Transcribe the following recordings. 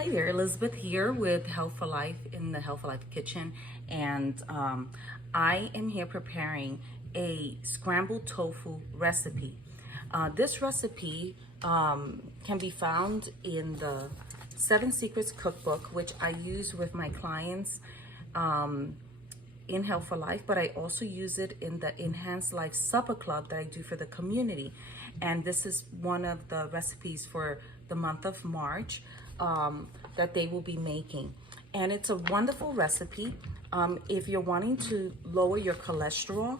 Hi there, Elizabeth here with Health for Life in the Health for Life kitchen, and I am here preparing a scrambled tofu recipe. This recipe can be found in the Seven Secrets Cookbook, which I use with my clients in Health for Life, but I also use it in the Enhanced Life Supper Club that I do for the community. And this is one of the recipes for the month of March that they will be making. And it's a wonderful recipe. If you're wanting to lower your cholesterol,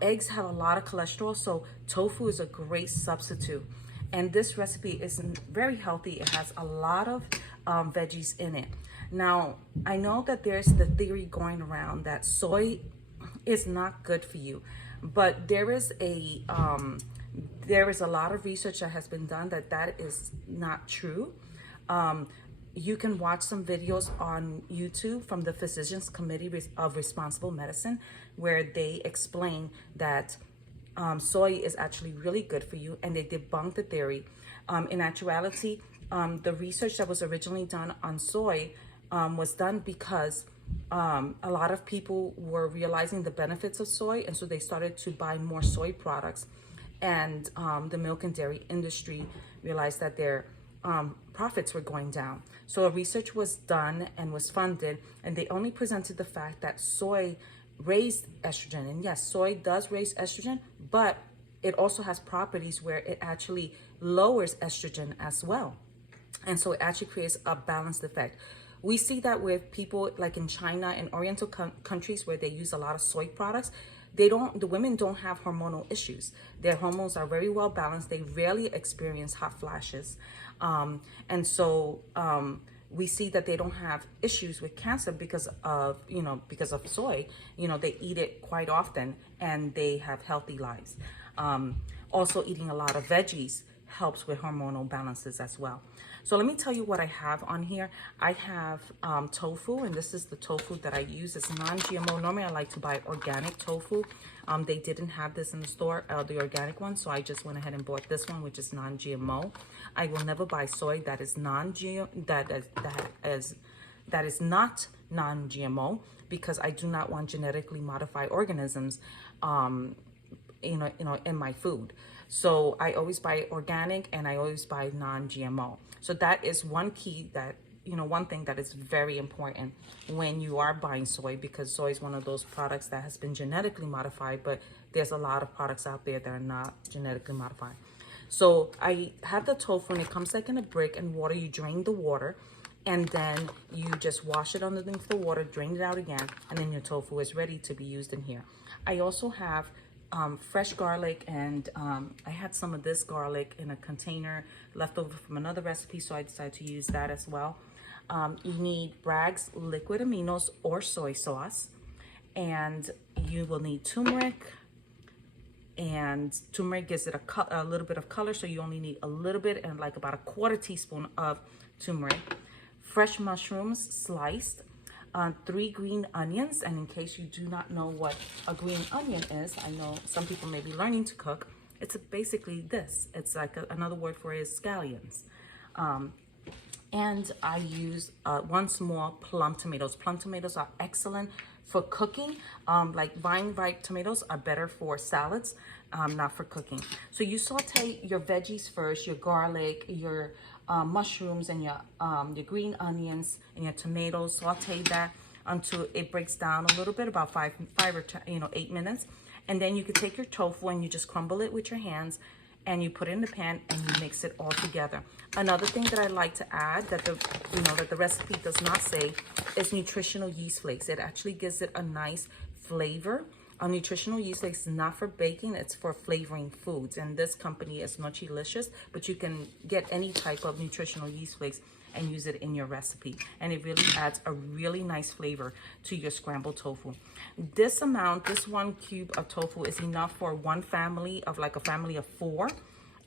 eggs have a lot of cholesterol, so tofu is a great substitute. And this recipe is very healthy. It has a lot of veggies in it. Now, I know that there's the theory going around that soy is not good for you, but there is a lot of research that has been done that is not true. You can watch some videos on YouTube from the Physicians Committee of Responsible Medicine, where they explain that soy is actually really good for you, and they debunk the theory. In actuality, the research that was originally done on soy was done because a lot of people were realizing the benefits of soy, and so they started to buy more soy products. And the milk and dairy industry realized that their profits were going down. So a research was done and was funded, and they only presented the fact that soy raised estrogen. And yes, soy does raise estrogen, but it also has properties where it actually lowers estrogen as well. And so it actually creates a balanced effect. We see that with people like in China and Oriental countries where they use a lot of soy products. The women don't have hormonal issues. Their hormones are very well balanced. They rarely experience hot flashes. And so we see that they don't have issues with cancer because of soy. They eat it quite often and they have healthy lives. Also, eating a lot of veggies helps with hormonal balances as well. So let me tell you what I have on here. I have tofu, and this is the tofu that I use. It's non-GMO. Normally I like to buy organic tofu. They didn't have this in the store, the organic one, so I just went ahead and bought this one, which is non-GMO. I will never buy soy that is that is not non-GMO, because I do not want genetically modified organisms in my food. So I always buy organic, and I always buy non-GMO. So that is one key that, one thing that is very important when you are buying soy, because soy is one of those products that has been genetically modified, but there's a lot of products out there that are not genetically modified. So I have the tofu, and it comes like in a brick and water. You drain the water, and then you just wash it underneath the water, drain it out again, and then your tofu is ready to be used in here. I also have fresh garlic, and I had some of this garlic in a container left over from another recipe, so I decided to use that as well. You need Bragg's liquid aminos or soy sauce, and you will need turmeric, and turmeric gives it a little bit of color, so you only need a little bit, and like about a quarter teaspoon of turmeric. Fresh mushrooms sliced, 3 green onions, and in case you do not know what a green onion is, I know some people may be learning to cook. It's basically this. It's like another word for it is scallions. And I use 1 small plum tomatoes. Plum tomatoes are excellent for cooking. Like vine-ripe tomatoes are better for salads, not for cooking. So you saute your veggies first, your garlic, your mushrooms, and your green onions and your tomatoes. Saute that until it breaks down a little bit, about 5 or 8 minutes. And then you could take your tofu and you just crumble it with your hands, and you put it in the pan and you mix it all together. Another thing that I like to add that the recipe does not say is nutritional yeast flakes. It actually gives it a nice flavor. Nutritional yeast flakes is not for baking, it's for flavoring foods. And this company is Nutritious, but you can get any type of nutritional yeast flakes and use it in your recipe. And it really adds a really nice flavor to your scrambled tofu. This 1 cube of tofu is enough for one family of like a family of 4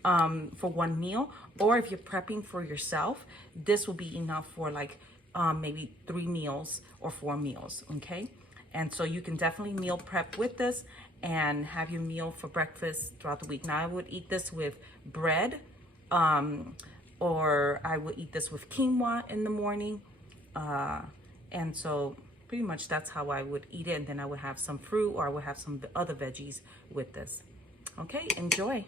for one meal. Or if you're prepping for yourself, this will be enough for like maybe 3 meals or 4 meals, okay? And so you can definitely meal prep with this and have your meal for breakfast throughout the week. Now I would eat this with bread, or I would eat this with quinoa in the morning. And so pretty much that's how I would eat it. And then I would have some fruit, or I would have some other veggies with this. Okay, enjoy.